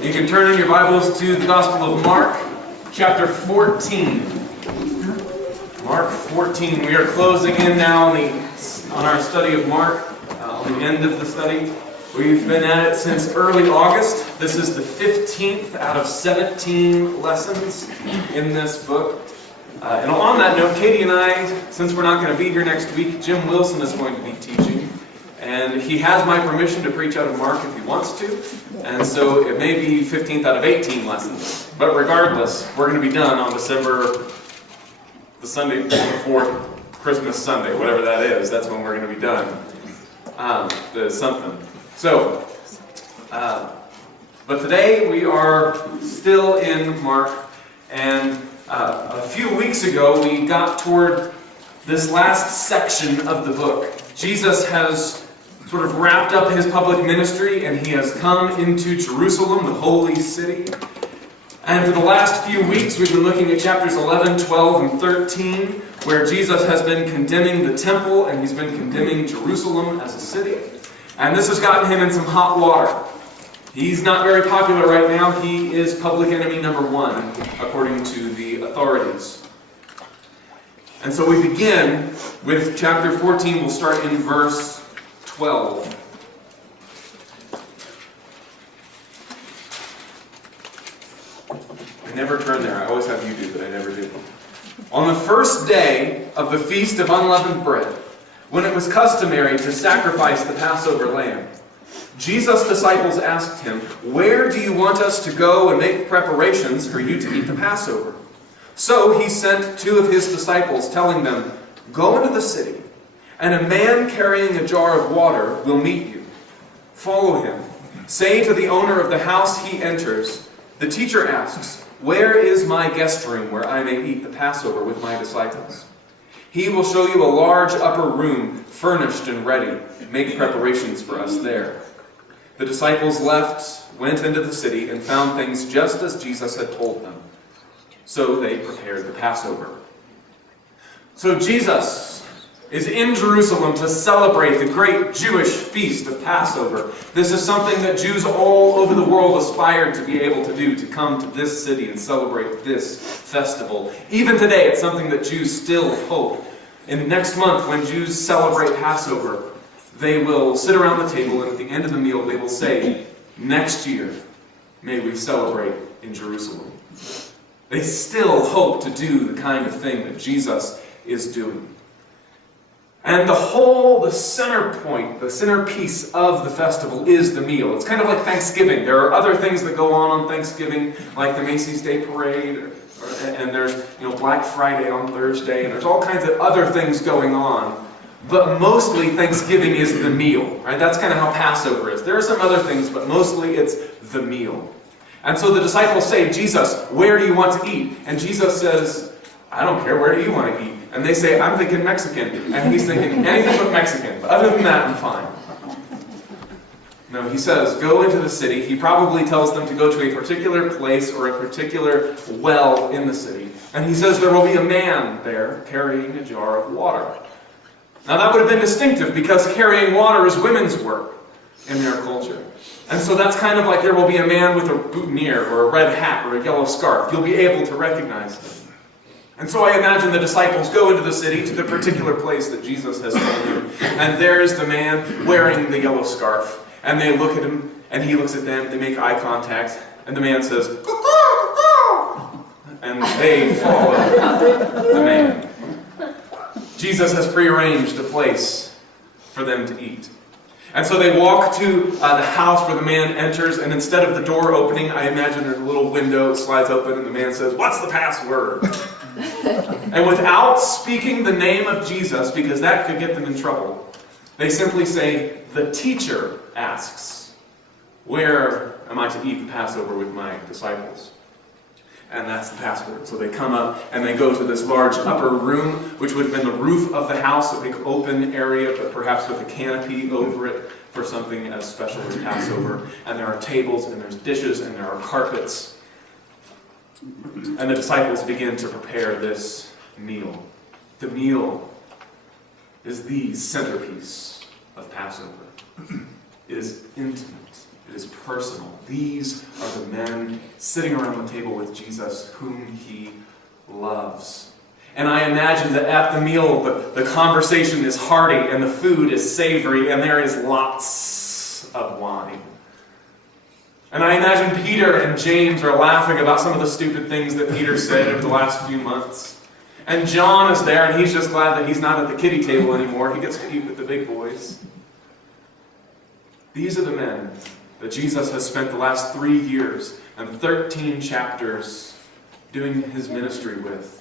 You can turn in your Bibles to the Gospel of Mark, chapter 14. Mark 14. We are closing in now on our study of Mark, on the end of the study. We've been at it since early August. This is the 15th out of 17 lessons in this book. And on that note, Katie and I, since we're not going to be here next week, Jim Wilson is going to be teaching. And he has my permission to preach out of Mark if he wants to. And so it may be 15th out of 18 lessons. But regardless, we're going to be done on December, the Sunday before Christmas Sunday, whatever that is. That's when we're going to be done. So, but today we are still in Mark. And a few weeks ago we got toward this last section of the book. Jesus has sort of wrapped up his public ministry, and he has come into Jerusalem, the holy city. And for the last few weeks, we've been looking at chapters 11, 12, and 13, where Jesus has been condemning the temple, and he's been condemning Jerusalem as a city. And this has gotten him in some hot water. He's not very popular right now. He is public enemy number one, according to the authorities. And so we begin with chapter 14. We'll start in verse 12. I never turn there. I always have you do, but I never do. On the first day of the Feast of Unleavened Bread, when it was customary to sacrifice the Passover lamb, Jesus' disciples asked him, "Where do you want us to go and make preparations for you to eat the Passover?" So he sent two of his disciples, telling them, "Go into the city, and a man carrying a jar of water will meet you. Follow him. Say to the owner of the house he enters, 'The teacher asks, where is my guest room where I may eat the Passover with my disciples?' He will show you a large upper room, furnished and ready. Make preparations for us there." The disciples left, went into the city, and found things just as Jesus had told them. So they prepared the Passover. So Jesus is in Jerusalem to celebrate the great Jewish feast of Passover. This is something that Jews all over the world aspired to be able to do, to come to this city and celebrate this festival. Even today, it's something that Jews still hope. And next month, when Jews celebrate Passover, they will sit around the table, and at the end of the meal, they will say, "Next year, may we celebrate in Jerusalem." They still hope to do the kind of thing that Jesus is doing. And the center point, the centerpiece of the festival is the meal. It's kind of like Thanksgiving. There are other things that go on Thanksgiving, like the Macy's Day Parade, and there's Black Friday on Thursday, and there's all kinds of other things going on. But mostly Thanksgiving is the meal, right? That's kind of how Passover is. There are some other things, but mostly it's the meal. And so the disciples say, "Jesus, where do you want to eat?" And Jesus says, "I don't care, where do you want to eat?" And they say, "I'm thinking Mexican." And he's thinking, "Anything but Mexican. But other than that, I'm fine." No, he says, "Go into the city." He probably tells them to go to a particular place or a particular well in the city. And he says there will be a man there carrying a jar of water. Now that would have been distinctive because carrying water is women's work in their culture. And so that's kind of like there will be a man with a boutonniere or a red hat or a yellow scarf. You'll be able to recognize him. And so I imagine the disciples go into the city to the particular place that Jesus has told them. And there is the man wearing the yellow scarf. And they look at him, and he looks at them. They make eye contact. And the man says, "Cuckoo, cuckoo!" And they follow the man. Jesus has prearranged a place for them to eat. And so they walk to the house where the man enters, and instead of the door opening, I imagine there's a little window, it slides open, and the man says, "What's the password?" And without speaking the name of Jesus, because that could get them in trouble, they simply say, "The teacher asks, where am I to eat the Passover with my disciples?" And that's the password. So they come up and they go to this large upper room, which would have been the roof of the house, a big open area, but perhaps with a canopy over it for something as special as Passover. And there are tables, and there's dishes, and there are carpets. And the disciples begin to prepare this meal. The meal is the centerpiece of Passover. It is intimate. It is personal. These are the men sitting around the table with Jesus whom he loves. And I imagine that at the meal, the conversation is hearty and the food is savory and there is lots of wine. And I imagine Peter and James are laughing about some of the stupid things that Peter said over the last few months. And John is there and he's just glad that he's not at the kiddie table anymore. He gets to eat with the big boys. These are the men that Jesus has spent the last 3 years and 13 chapters doing his ministry with.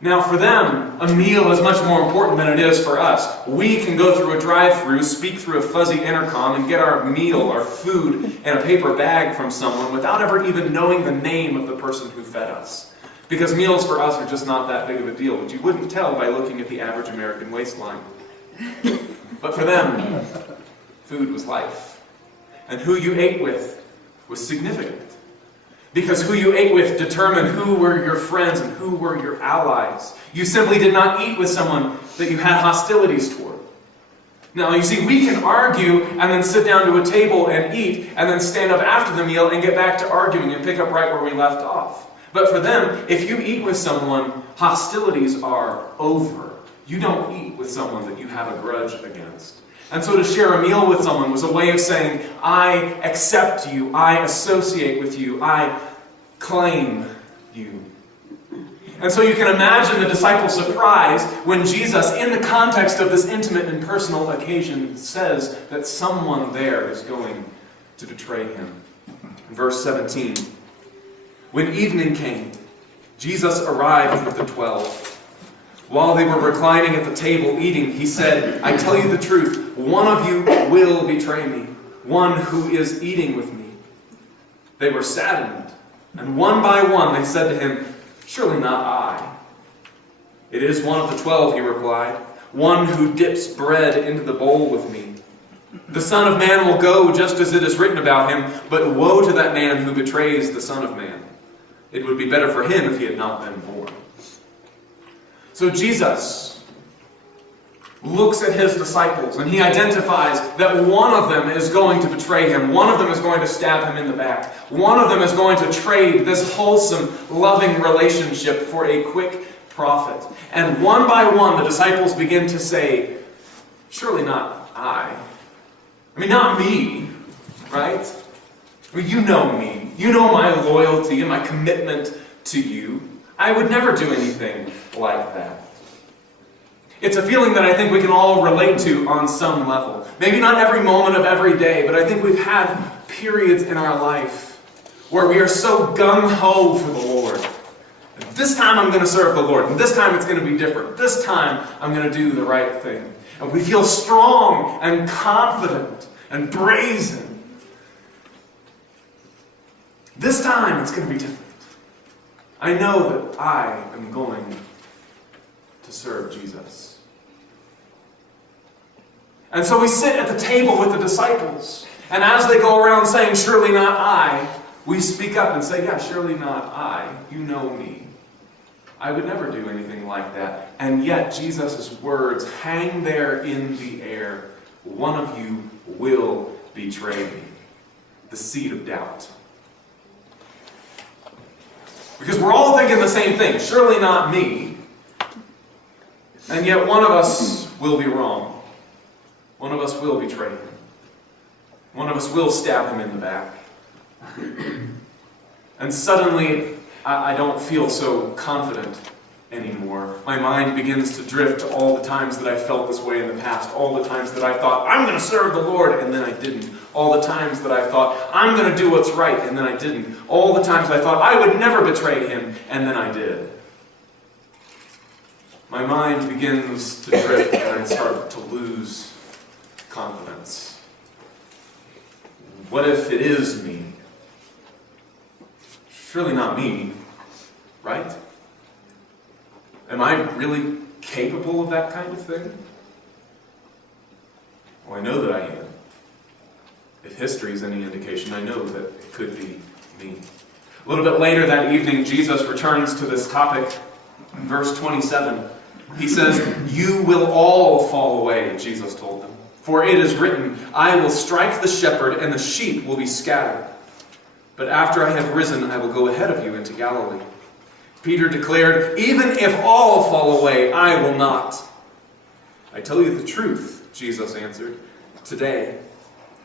Now for them, a meal is much more important than it is for us. We can go through a drive-thru, speak through a fuzzy intercom, and get our meal, our food, in a paper bag from someone without ever even knowing the name of the person who fed us. Because meals for us are just not that big of a deal, but you wouldn't tell by looking at the average American waistline. But for them, food was life. And who you ate with was significant. Because who you ate with determined who were your friends and who were your allies. You simply did not eat with someone that you had hostilities toward. Now, you see, we can argue and then sit down to a table and eat and then stand up after the meal and get back to arguing and pick up right where we left off. But for them, if you eat with someone, hostilities are over. You don't eat with someone that you have a grudge against. And so to share a meal with someone was a way of saying, I accept you, I associate with you, I claim you. And so you can imagine the disciples' surprise when Jesus, in the context of this intimate and personal occasion, says that someone there is going to betray him. In verse 17, when evening came, Jesus arrived with the 12. While they were reclining at the table eating, he said, I tell you the truth, one of you will betray me, one who is eating with me. They were saddened, and one by one they said to him, surely not I. It is one of the 12, he replied, one who dips bread into the bowl with me. The Son of Man will go just as it is written about him, but woe to that man who betrays the Son of Man. It would be better for him if he had not been born. So Jesus looks at his disciples and he identifies that one of them is going to betray him. One of them is going to stab him in the back. One of them is going to trade this wholesome, loving relationship for a quick profit. And one by one, the disciples begin to say, surely not I. I mean, not me, right? I mean, you know me. You know my loyalty and my commitment to you. I would never do anything like that. It's a feeling that I think we can all relate to on some level. Maybe not every moment of every day, but I think we've had periods in our life where we are so gung-ho for the Lord. This time I'm going to serve the Lord, and this time it's going to be different. This time I'm going to do the right thing. And we feel strong and confident and brazen. This time it's going to be different. I know that I am going to serve Jesus. And so we sit at the table with the disciples. And as they go around saying, surely not I, we speak up and say, yeah, surely not I. You know me. I would never do anything like that. And yet Jesus' words hang there in the air. One of you will betray me. The seed of doubt. Because we're all thinking the same thing. Surely not me. And yet one of us will be wrong. One of us will betray him. One of us will stab him in the back. And suddenly, I don't feel so confident anymore. My mind begins to drift to all the times that I felt this way in the past. All the times that I thought, I'm going to serve the Lord, and then I didn't. All the times that I thought, I'm going to do what's right, and then I didn't. All the times I thought, I would never betray him, and then I did. My mind begins to drift, and I start to lose confidence. What if it is me? Surely not me, right? Am I really capable of that kind of thing? Well, I know that I am. If history is any indication, I know that it could be me. A little bit later that evening, Jesus returns to this topic. In verse 27, he says, you will all fall away, Jesus told them. For it is written, I will strike the shepherd, and the sheep will be scattered. But after I have risen, I will go ahead of you into Galilee." Peter declared, "Even if all fall away, I will not." "I tell you the truth," Jesus answered. "Today,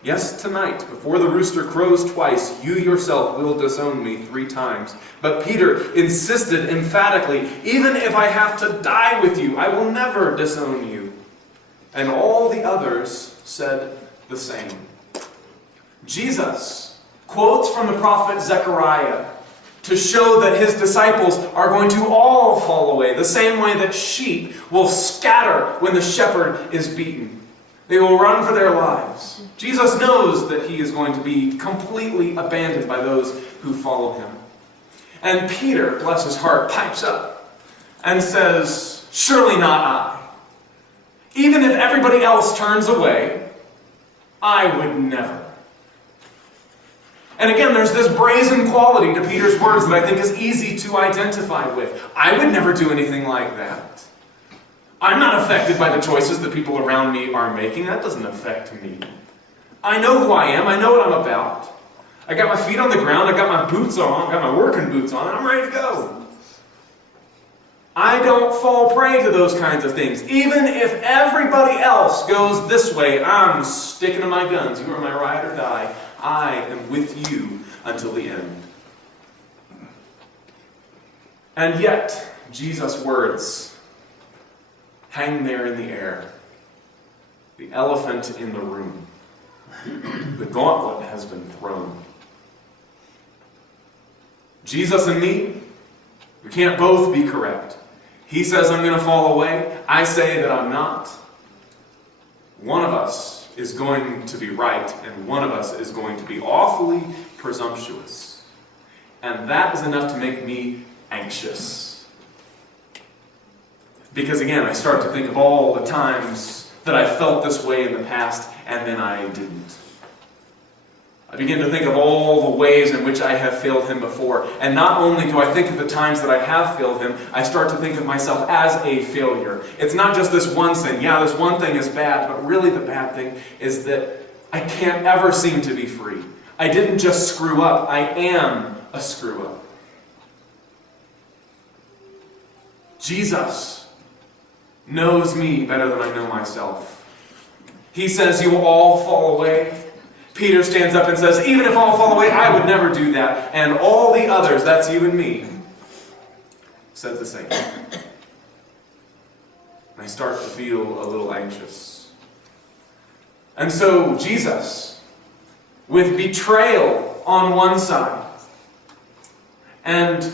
yes, tonight, before the rooster crows twice, you yourself will disown me 3 times." But Peter insisted emphatically, "Even if I have to die with you, I will never disown you." And all the others said the same. Jesus quotes from the prophet Zechariah to show that his disciples are going to all fall away, the same way that sheep will scatter when the shepherd is beaten. They will run for their lives. Jesus knows that he is going to be completely abandoned by those who follow him. And Peter, bless his heart, pipes up and says, "Surely not I. Even if everybody else turns away, I would never." And again, there's this brazen quality to Peter's words that I think is easy to identify with. I would never do anything like that. I'm not affected by the choices that people around me are making. That doesn't affect me. I know who I am. I know what I'm about. I got my feet on the ground. I got my boots on. I got my working boots on. And I'm ready to go. I don't fall prey to those kinds of things. Even if everybody else goes this way, I'm sticking to my guns. You are my ride or die. I am with you until the end. And yet, Jesus' words hang there in the air. The elephant in the room. The gauntlet has been thrown. Jesus and me, we can't both be correct. He says I'm going to fall away. I say that I'm not. One of us is going to be right, and one of us is going to be awfully presumptuous. And that is enough to make me anxious. Because again, I start to think of all the times that I felt this way in the past, and then I didn't. I begin to think of all the ways in which I have failed him before. And not only do I think of the times that I have failed him, I start to think of myself as a failure. It's not just this one sin. Yeah, this one thing is bad, but really the bad thing is that I can't ever seem to be free. I didn't just screw up. I am a screw up. Jesus knows me better than I know myself. He says you will all fall away. Peter stands up and says, even if all fall away, I would never do that. And all the others, that's you and me, said the same. And I start to feel a little anxious. And so Jesus, with betrayal on one side and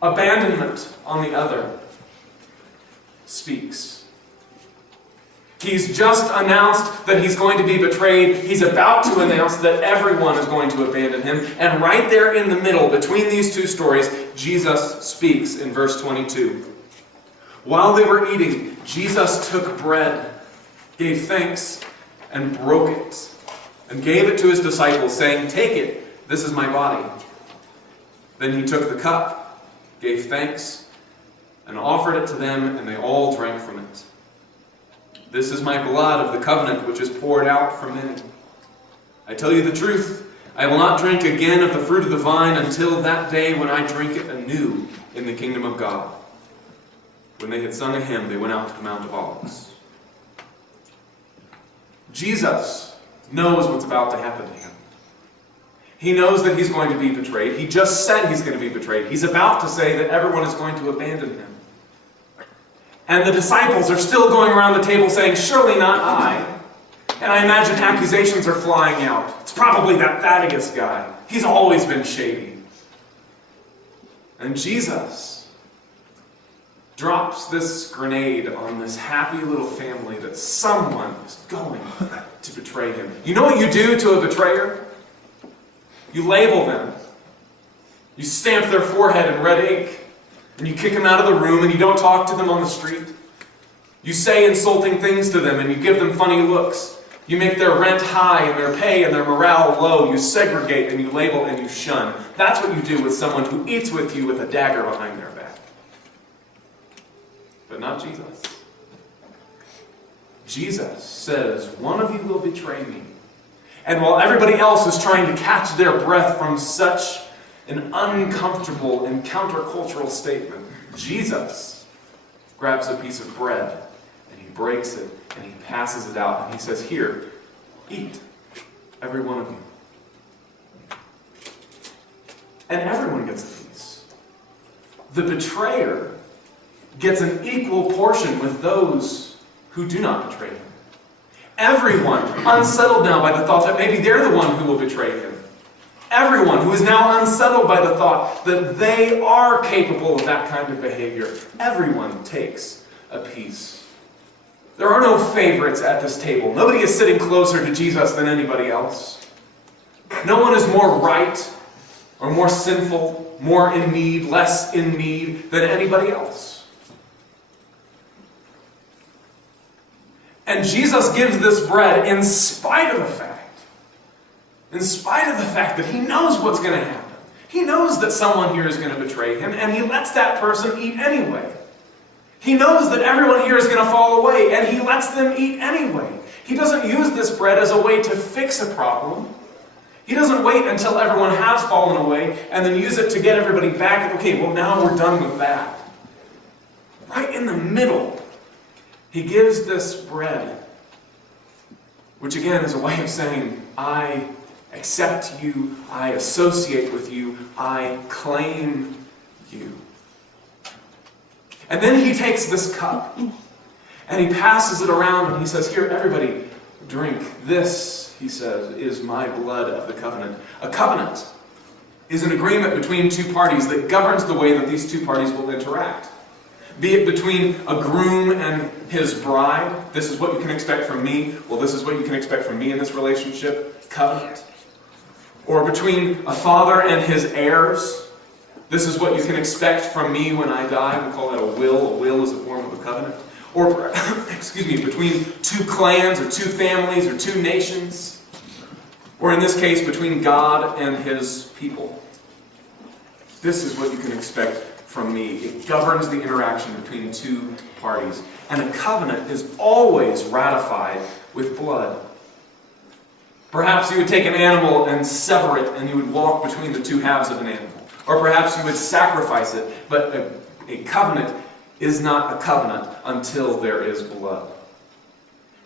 abandonment on the other, speaks. He's just announced that he's going to be betrayed. He's about to announce that everyone is going to abandon him. And right there in the middle, between these two stories, Jesus speaks in verse 22. While they were eating, Jesus took bread, gave thanks, and broke it, and gave it to his disciples, saying, "Take it, this is my body." Then he took the cup, gave thanks, and offered it to them, and they all drank from it. "This is my blood of the covenant, which is poured out for many. I tell you the truth, I will not drink again of the fruit of the vine until that day when I drink it anew in the kingdom of God." When they had sung a hymn, they went out to the Mount of Olives. Jesus knows what's about to happen to him. He knows that he's going to be betrayed. He just said he's going to be betrayed. He's about to say that everyone is going to abandon him. And the disciples are still going around the table saying, "Surely not I." And I imagine accusations are flying out. It's probably that Thaddeus guy. He's always been shady. And Jesus drops this grenade on this happy little family that someone is going to betray him. You know what you do to a betrayer? You label them. You stamp their forehead in red ink. And you kick them out of the room and you don't talk to them on the street. You say insulting things to them and you give them funny looks. You make their rent high and their pay and their morale low. You segregate and you label and you shun. That's what you do with someone who eats with you with a dagger behind their back. But not Jesus. Jesus says, one of you will betray me. And while everybody else is trying to catch their breath from such an uncomfortable and countercultural statement, Jesus grabs a piece of bread and he breaks it and he passes it out and he says, here, eat, every one of you. And everyone gets a piece. The betrayer gets an equal portion with those who do not betray him. Everyone unsettled now by the thought that maybe they're the one who will betray him. Everyone who is now unsettled by the thought that they are capable of that kind of behavior. Everyone takes a piece. There are no favorites at this table. Nobody is sitting closer to Jesus than anybody else. No one is more right or more sinful, more in need, less in need than anybody else. And Jesus gives this bread in spite of the fact that he knows what's going to happen. He knows that someone here is going to betray him, and he lets that person eat anyway. He knows that everyone here is going to fall away, and he lets them eat anyway. He doesn't use this bread as a way to fix a problem. He doesn't wait until everyone has fallen away and then use it to get everybody back. Okay, well, now we're done with that. Right in the middle, he gives this bread, which again is a way of saying, I accept you, I associate with you, I claim you. And then he takes this cup and he passes it around and he says, here, everybody, drink. This, he says, is my blood of the covenant. A covenant is an agreement between two parties that governs the way that these two parties will interact. Be it between a groom and his bride, this is what you can expect from me, well, this is what you can expect from me in this relationship, covenant. Or between a father and his heirs, this is what you can expect from me when I die. We call that a will. A will is a form of a covenant. Or, between two clans or two families or two nations. Or in this case, between God and his people. This is what you can expect from me. It governs the interaction between two parties. And a covenant is always ratified with blood. Perhaps you would take an animal and sever it and you would walk between the two halves of an animal. Or perhaps you would sacrifice it. But a covenant is not a covenant until there is blood.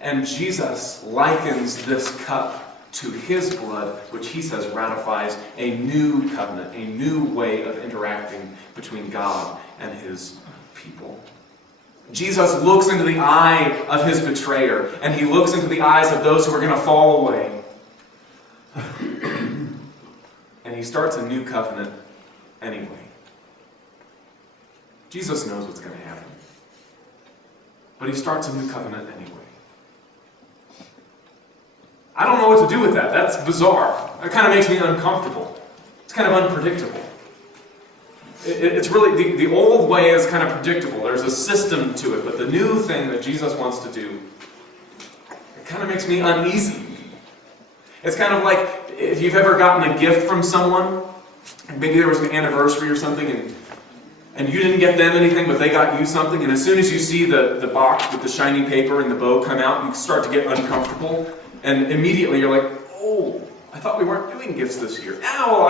And Jesus likens this cup to his blood, which he says ratifies a new covenant, a new way of interacting between God and his people. Jesus looks into the eye of his betrayer, and he looks into the eyes of those who are going to fall away. And he starts a new covenant anyway. Jesus knows what's going to happen. But he starts a new covenant anyway. I don't know what to do with that. That's bizarre. It kind of makes me uncomfortable. It's kind of unpredictable. It's really, the old way is kind of predictable. There's a system to it. But the new thing that Jesus wants to do, it kind of makes me uneasy. It's kind of like if you've ever gotten a gift from someone, maybe there was an anniversary or something, and you didn't get them anything, but they got you something, and as soon as you see the box with the shiny paper and the bow come out, you start to get uncomfortable, and immediately you're like, oh, I thought we weren't doing gifts this year. Well,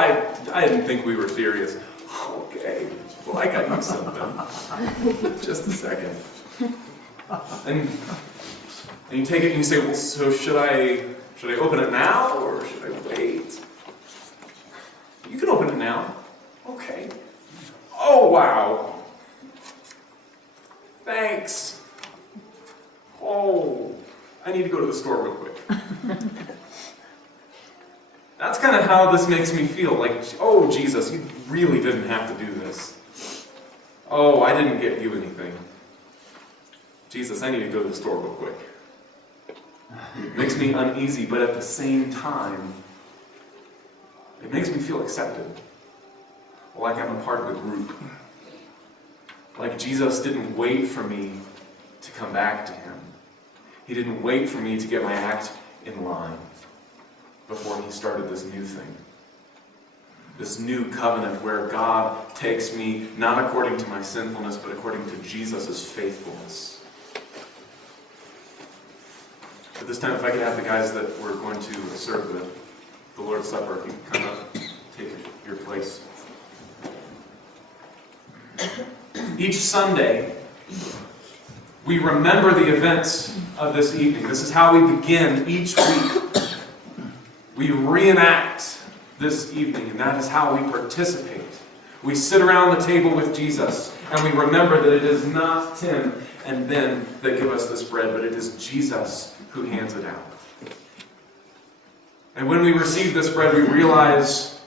I didn't think we were serious. Okay, well, I got you something. Just a second. And you take it and you say, well, so should I open it now, or should I wait? You can open it now. Okay. Oh, wow. Thanks. Oh, I need to go to the store real quick. That's kind of how this makes me feel. Like, oh, Jesus, you really didn't have to do this. Oh, I didn't get you anything. Jesus, I need to go to the store real quick. It makes me uneasy, but at the same time, it makes me feel accepted. Like I'm a part of the group. Like Jesus didn't wait for me to come back to him. He didn't wait for me to get my act in line before he started this new thing. This new covenant where God takes me not according to my sinfulness, but according to Jesus' faithfulness. At this time, if I could have the guys that were going to serve the Lord's Supper, if you can come up, take your place. Each Sunday, we remember the events of this evening. This is how we begin each week. We reenact this evening, and that is how we participate. We sit around the table with Jesus, and we remember that it is not Tim and Ben that give us this bread, but it is Jesus who hands it out. And when we receive this bread, we realize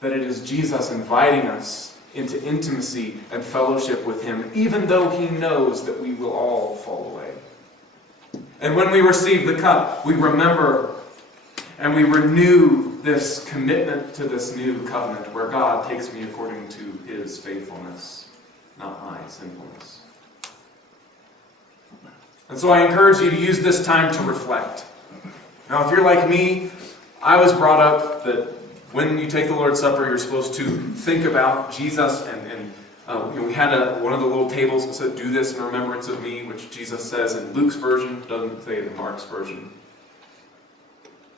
that it is Jesus inviting us into intimacy and fellowship with Him, even though He knows that we will all fall away. And when we receive the cup, we remember and we renew this commitment to this new covenant where God takes me according to His faithfulness, not my sinfulness. And so I encourage you to use this time to reflect. Now, if you're like me, I was brought up that when you take the Lord's Supper, you're supposed to think about Jesus, and we had one of the little tables that said, "Do this in remembrance of me," which Jesus says in Luke's version, doesn't say it in Mark's version.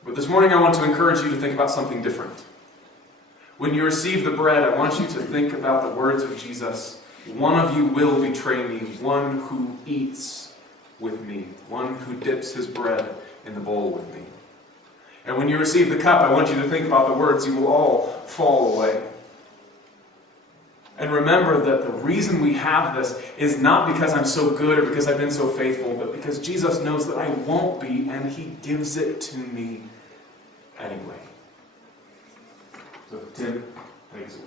But this morning I want to encourage you to think about something different. When you receive the bread, I want you to think about the words of Jesus. One of you will betray me, one who eats with me, one who dips his bread in the bowl with me. And when you receive the cup, I want you to think about the words, you will all fall away. And remember that the reason we have this is not because I'm so good or because I've been so faithful, but because Jesus knows that I won't be, and He gives it to me anyway. So, Tim, thanks.